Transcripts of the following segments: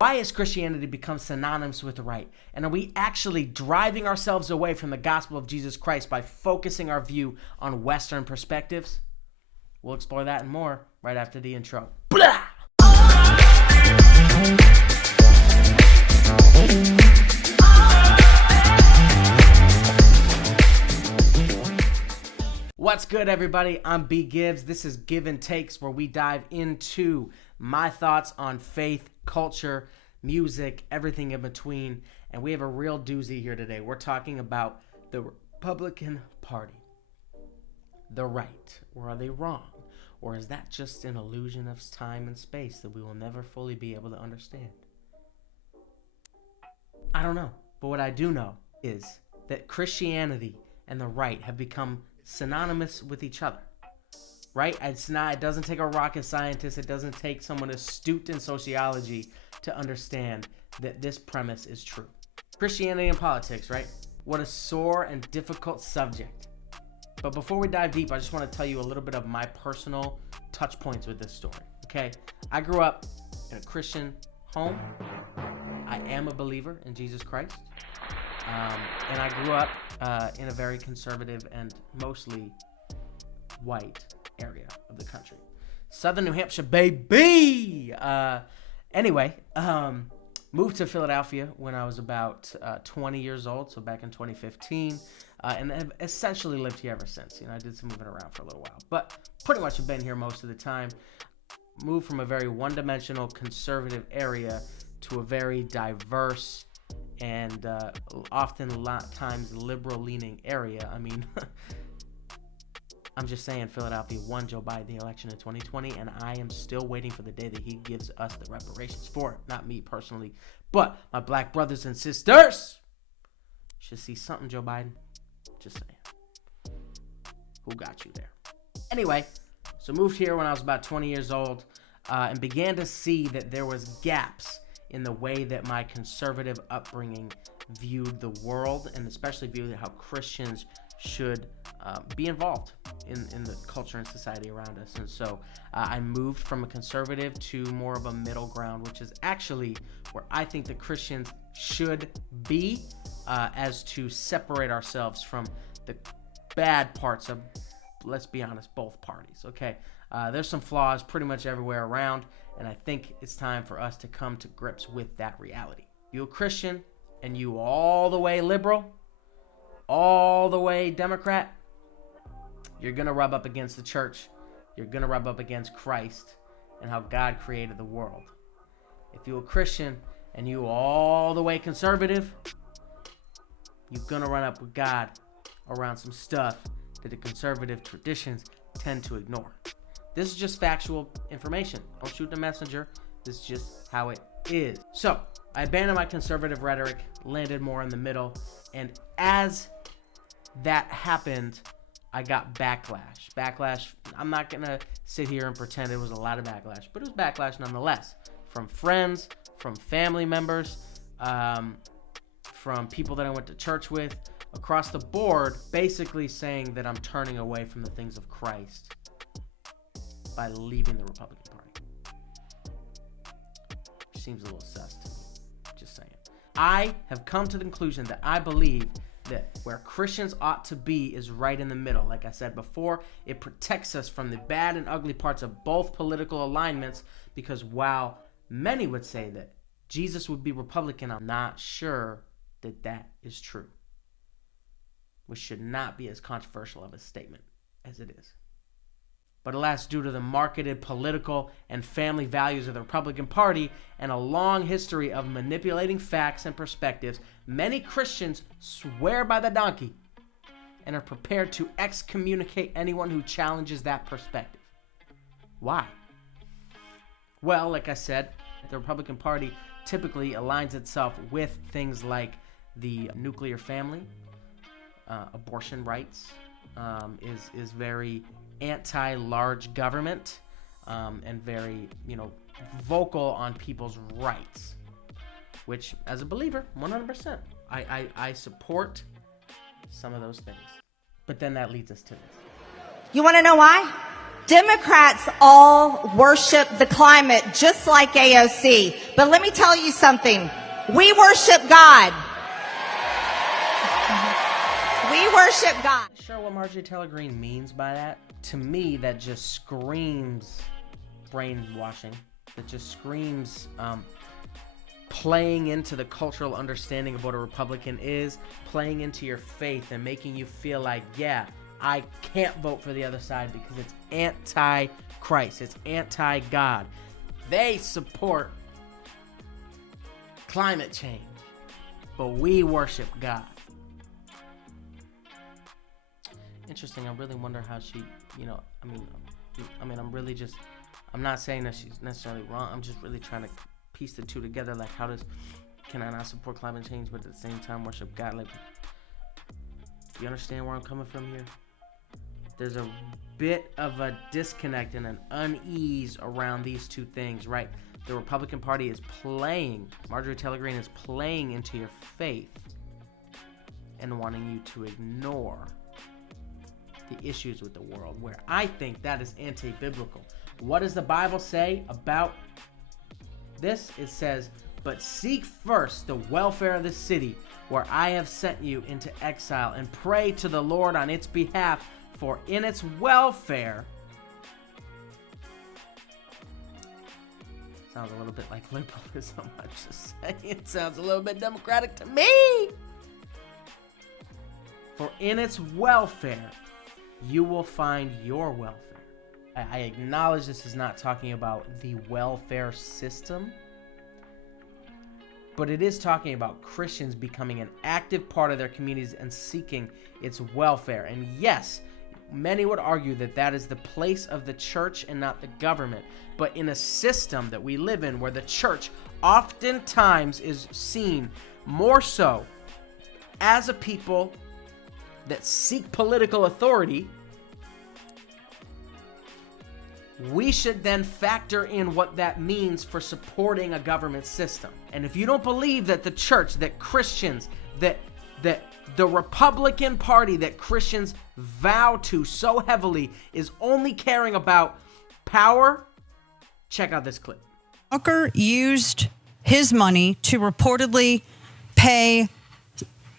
Why has Christianity become synonymous with the right? And are we actually driving ourselves away from the gospel of Jesus Christ by focusing our view on Western perspectives? We'll explore that and more right after the intro. Blah! What's good, everybody? I'm Bgives. This is Give and Takes, where we dive into my thoughts on faith, culture, music, everything in between. And we have a real doozy here today. We're talking about the Republican Party. The right. Or are they wrong? Or is that just an illusion of time and space that we will never fully be able to understand? I don't know. But what I do know is that Christianity and the right have become synonymous with each other, right? It doesn't take a rocket scientist. It doesn't take someone astute in sociology to understand that this premise is true. Christianity and politics, right? What a sore and difficult subject. But before we dive deep, I just want to tell you a little bit of my personal touch points with this story, okay? I grew up in a Christian home. I am a believer in Jesus Christ. And I grew up in a very conservative and mostly white area of the country. Southern New Hampshire, baby! Moved to Philadelphia when I was about 20 years old, so back in 2015, and have essentially lived here ever since. I did some moving around for a little while, but pretty much have been here most of the time. Moved from a very one-dimensional conservative area to a very diverse and often a lot times liberal-leaning area. I mean, I'm just saying Philadelphia won Joe Biden the election in 2020, and I am still waiting for the day that he gives us the reparations for it. Not me personally, but my black brothers and sisters should see something, Joe Biden. Just saying. Who got you there? Anyway, so moved here when I was about 20 years old and began to see that there was gaps in the way that my conservative upbringing viewed the world, and especially viewed how Christians should be involved in the culture and society around us. And so I moved from a conservative to more of a middle ground, which is actually where I think the Christians should be, as to separate ourselves from the bad parts of, let's be honest, both parties, okay? There's some flaws pretty much everywhere around, and I think it's time for us to come to grips with that reality. You a Christian and you all the way liberal, all the way Democrat, you're going to rub up against the church. You're going to rub up against Christ and how God created the world. If you're a Christian and you all the way conservative, you're going to run up with God around some stuff that the conservative traditions tend to ignore. This is just factual information. Don't shoot the messenger. This is just how it is. So I abandoned my conservative rhetoric, landed more in the middle, and as that happened, I got backlash. Backlash, I'm not going to sit here and pretend it was a lot of backlash, but it was backlash nonetheless. From friends, from family members, from people that I went to church with, across the board, basically saying that I'm turning away from the things of Christ by leaving the Republican Party. Which seems a little sus to me. Just saying. I have come to the conclusion that I believe that where Christians ought to be is right in the middle. Like I said before, it protects us from the bad and ugly parts of both political alignments, because while many would say that Jesus would be Republican, I'm not sure that that is true. Which should not be as controversial of a statement as it is. But alas, due to the marketed political and family values of the Republican Party and a long history of manipulating facts and perspectives, many Christians swear by the donkey and are prepared to excommunicate anyone who challenges that perspective. Why? Well, like I said, the Republican Party typically aligns itself with things like the nuclear family, abortion rights, is very anti-large government, and very, vocal on people's rights, which, as a believer, 100%, I support some of those things. But then that leads us to this. You want to know why? Democrats all worship the climate just like AOC. But let me tell you something. We worship God. We worship God. Sure what Marjorie Taylor Greene means by that? To me, that just screams brainwashing. That just screams playing into the cultural understanding of what a Republican is, playing into your faith and making you feel like, yeah, I can't vote for the other side because it's anti-Christ, it's anti-God. They support climate change, but we worship God. Interesting. I really wonder how she, I'm not saying that she's necessarily wrong. I'm just really trying to piece the two together. Like, can I not support climate change, but at the same time worship God? Like, you understand where I'm coming from here? There's a bit of a disconnect and an unease around these two things, right? The Republican Party is Marjorie Taylor Greene is playing into your faith and wanting you to ignore the issues with the world, where I think that is anti-biblical. What does the Bible say about this? It says, but seek first the welfare of the city where I have sent you into exile, and pray to the Lord on its behalf, for in its welfare, sounds a little bit like liberalism, I'm just saying, it sounds a little bit democratic to me. For in its welfare, you will find your welfare. I acknowledge this is not talking about the welfare system, but it is talking about Christians becoming an active part of their communities and seeking its welfare. And yes, many would argue that that is the place of the church and not the government. But in a system that we live in where the church oftentimes is seen more so as a people that seek political authority, we should then factor in what that means for supporting a government system. And if you don't believe that the church, that Christians, that the Republican Party that Christians vow to so heavily is only caring about power, check out this clip. Walker used his money to reportedly pay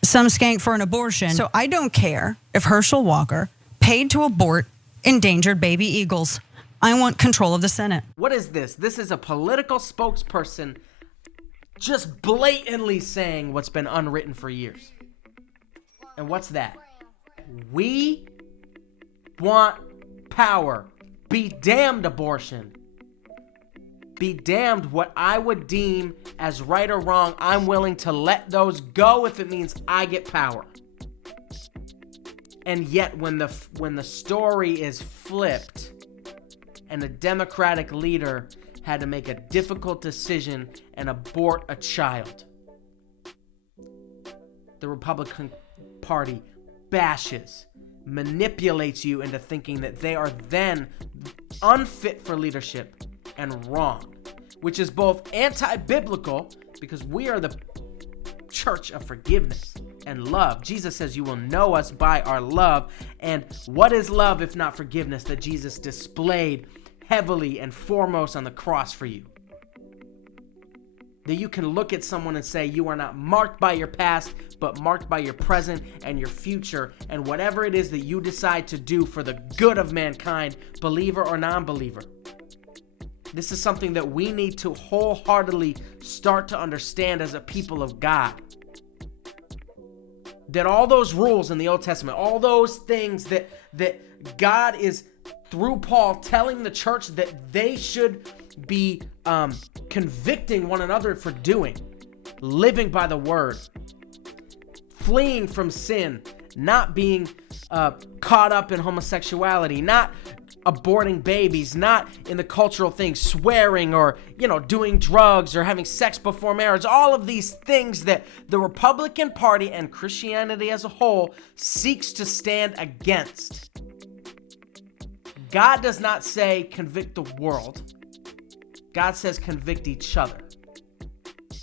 some skank for an abortion. So I don't care if Herschel Walker paid to abort endangered baby eagles. I want control of the Senate. What is this? This is a political spokesperson just blatantly saying what's been unwritten for years. And what's that? We want power. Be damned abortion. Be damned what I would deem as right or wrong. I'm willing to let those go if it means I get power. And yet when the story is flipped and a Democratic leader had to make a difficult decision and abort a child, the Republican Party bashes, manipulates you into thinking that they are then unfit for leadership and wrong, which is both anti-biblical because we are the church of forgiveness and love. Jesus says you will know us by our love. And what is love if not forgiveness that Jesus displayed heavily and foremost on the cross for you? That you can look at someone and say you are not marked by your past, but marked by your present and your future, and whatever it is that you decide to do for the good of mankind, believer or non-believer. This is something that we need to wholeheartedly start to understand as a people of God. That all those rules in the Old Testament, all those things that God is, through Paul, telling the church that they should be convicting one another for doing, living by the word, fleeing from sin, not being caught up in homosexuality, not aborting babies, not in the cultural things, swearing or, doing drugs or having sex before marriage, all of these things that the Republican Party and Christianity as a whole seeks to stand against. God does not say convict the world. God says convict each other.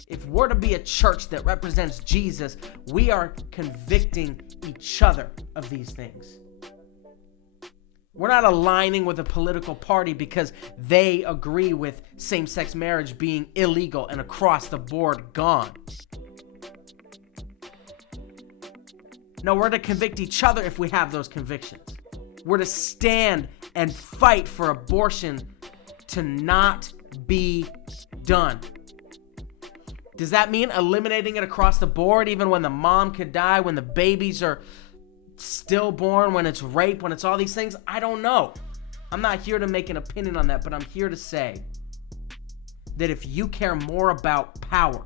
If we're to be a church that represents Jesus, we are convicting each other of these things. We're not aligning with a political party because they agree with same-sex marriage being illegal and across the board gone. No, we're to convict each other if we have those convictions. We're to stand and fight for abortion to not be done. Does that mean eliminating it across the board, even when the mom could die, when the babies are stillborn, when it's rape, when it's all these things? I don't know. I'm not here to make an opinion on that, but I'm here to say that if you care more about power,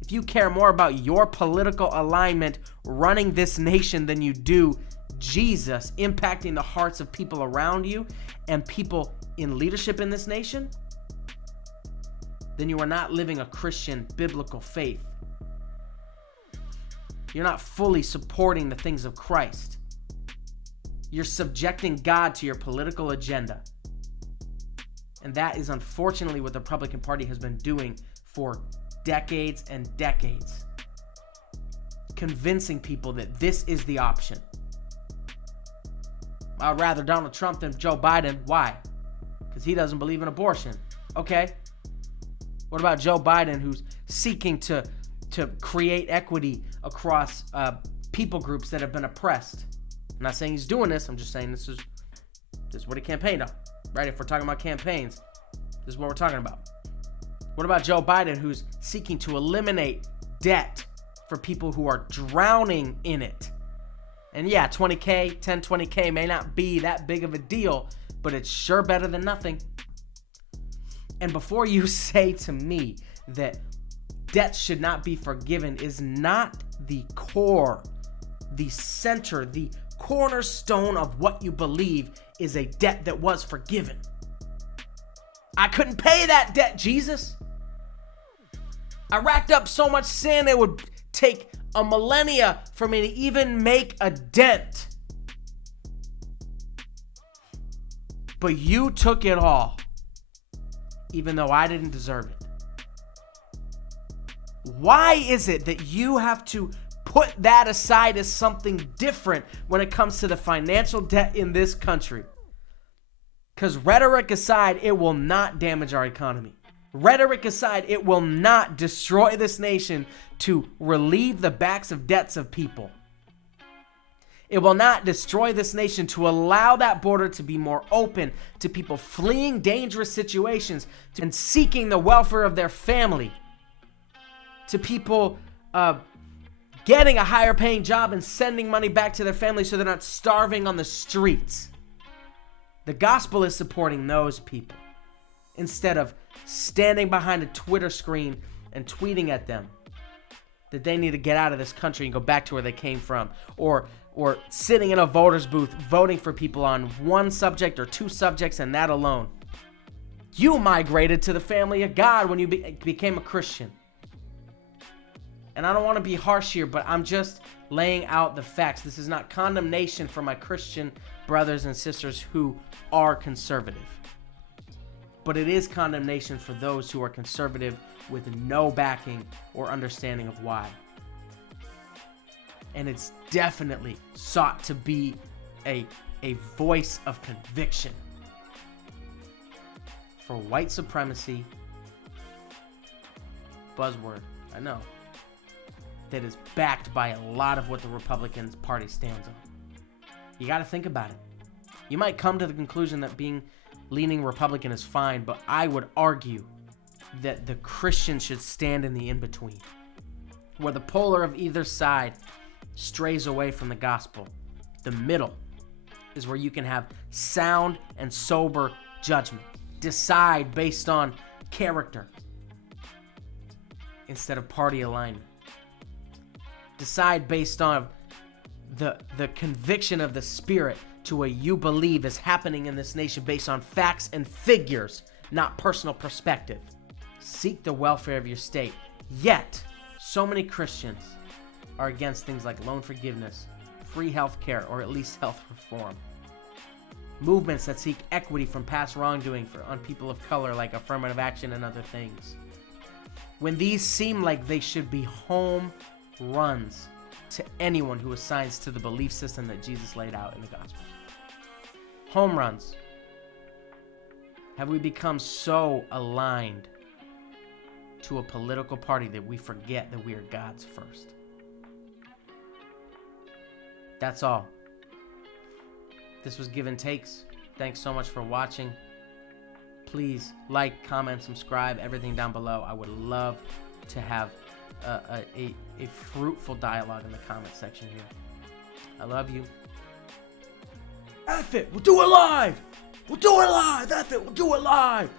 if you care more about your political alignment running this nation than you do Jesus impacting the hearts of people around you and people in leadership in this nation, then you are not living a Christian biblical faith. You're not fully supporting the things of Christ. You're subjecting God to your political agenda. And that is unfortunately what the Republican Party has been doing for decades and decades. Convincing people that this is the option. I'd rather Donald Trump than Joe Biden. Why? Because he doesn't believe in abortion. Okay. What about Joe Biden, who's seeking to create equity across people groups that have been oppressed? I'm not saying he's doing this. I'm just saying this is what he campaigned on, right? If we're talking about campaigns, this is what we're talking about. What about Joe Biden, who's seeking to eliminate debt for people who are drowning in it? And yeah, 20K may not be that big of a deal, but it's sure better than nothing. And before you say to me that debt should not be forgiven is not the core, the center, the cornerstone of what you believe is a debt that was forgiven. I couldn't pay that debt, Jesus. I racked up so much sin it would take a millennia for me to even make a dent. But you took it all, even though I didn't deserve it. Why is it that you have to put that aside as something different when it comes to the financial debt in this country? Because rhetoric aside, it will not damage our economy. Rhetoric aside, it will not destroy this nation to relieve the backs of debts of people. It will not destroy this nation to allow that border to be more open to people fleeing dangerous situations and seeking the welfare of their family, to people getting a higher paying job and sending money back to their family so they're not starving on the streets. The gospel is supporting those people instead of standing behind a Twitter screen and tweeting at them that they need to get out of this country and go back to where they came from, or sitting in a voter's booth voting for people on one subject or two subjects and that alone. You migrated to the family of God when you became a Christian. And I don't want to be harsh here, but I'm just laying out the facts. This is not condemnation for my Christian brothers and sisters who are conservative. But it is condemnation for those who are conservative with no backing or understanding of why. And it's definitely sought to be a voice of conviction for white supremacy, buzzword, I know, that is backed by a lot of what the Republican Party stands on. You got to think about it. You might come to the conclusion that leaning Republican is fine, but I would argue that the Christian should stand in the in-between, where the polar of either side strays away from the gospel. The middle is where you can have sound and sober judgment. Decide based on character instead of party alignment. Decide based on the conviction of the Spirit to what you believe is happening in this nation based on facts and figures, not personal perspective. Seek the welfare of your state. Yet, so many Christians are against things like loan forgiveness, free health care, or at least health reform. Movements that seek equity from past wrongdoing on people of color, like affirmative action and other things. When these seem like they should be home runs to anyone who assigns to the belief system that Jesus laid out in the Gospels. home runs? Have we become so aligned to a political party that we forget that we are God's first? That's all. This was Give and Takes. Thanks so much for watching. Please like, comment, subscribe, everything down below. I would love to have a fruitful dialogue in the comment section here. I love you. F it, we'll do it live! We'll do it live! F it, we'll do it live!